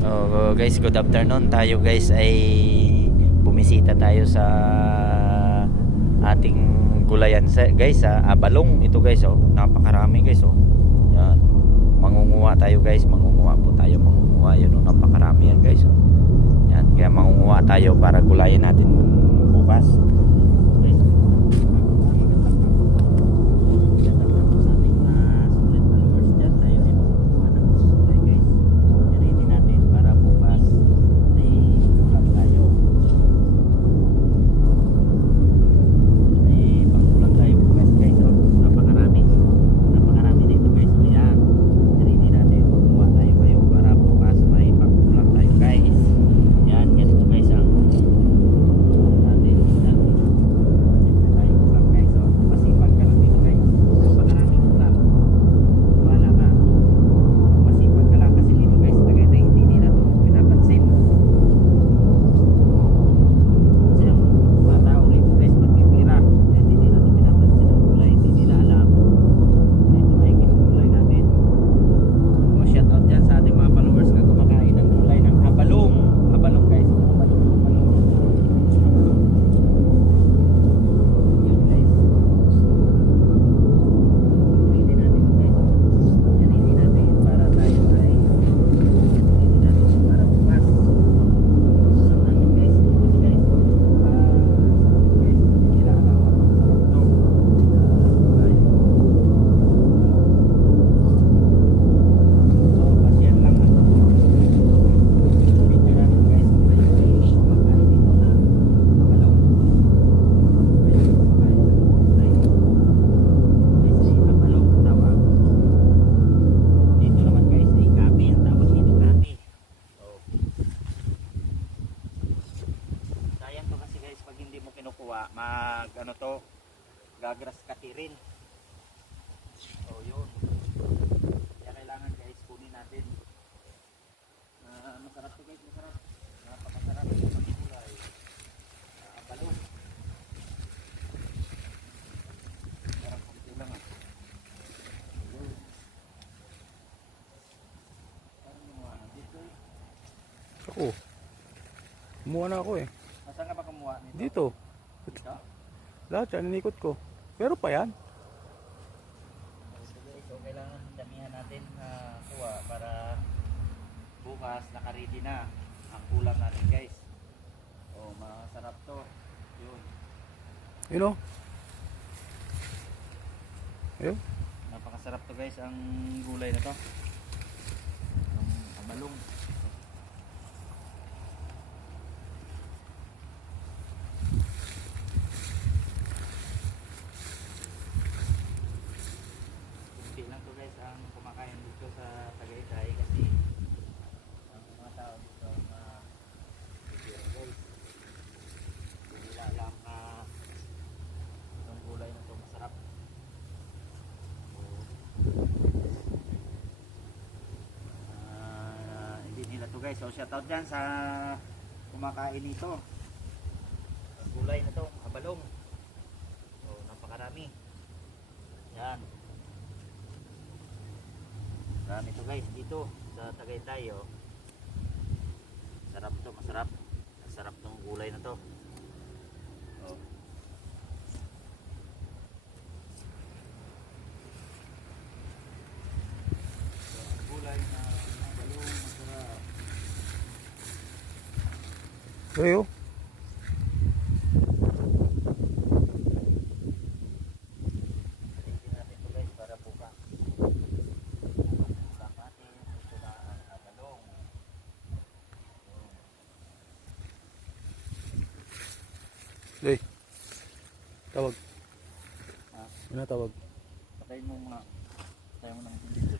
Oh, guys, good afternoon. Tayo guys ay bumisita tayo sa ating gulayan guys sa Abalong. Ito guys, oh, napakarami guys, oh. Yan. Mangunguha tayo guys, mangunguha po tayo, mangunguha yun, oh, napakarami yan guys, oh. Yan, kaya mangunguha tayo para gulayan natin bukas. Ano to, gagras katirin. So yun, kaya kailangan guys kunin natin. Masarap to guys, masarap, napakasarap ng gulay. Abalong, sarap konti lang ah. Parang kumuha na dito eh. Ako, kumuha na ako eh. Saan ka ba kumuha nito? Dito. Dito? Lahat yan, inikot ko. Pero pa yan. So kailangan damihan natin kuha para bukas naka-ready na ang ulam natin guys. Oh, masarap to. Yun. You know? Ayun. Napakasarap to guys ang gulay na to. Ang abalong. Ang kumakain dito sa Tagaytay kasi ang mga tao dito guys, hindi nila alam na itong gulay na ito masarap. Hindi nila to guys, so shoutout dyan sa kumakain nito ang gulay na to, abalong. So napakarami yan. Marami to guys dito sa Tagaytay, oh. Sarap to, masarap. Masarap tong gulay na to. Oh. So, ang gulay na balong masarap. Ayo. Tingnan natin to guys para bukas. Hey. Tawag. Ha? Ano tawag? Patayin mo mga. Patayin mo ng video.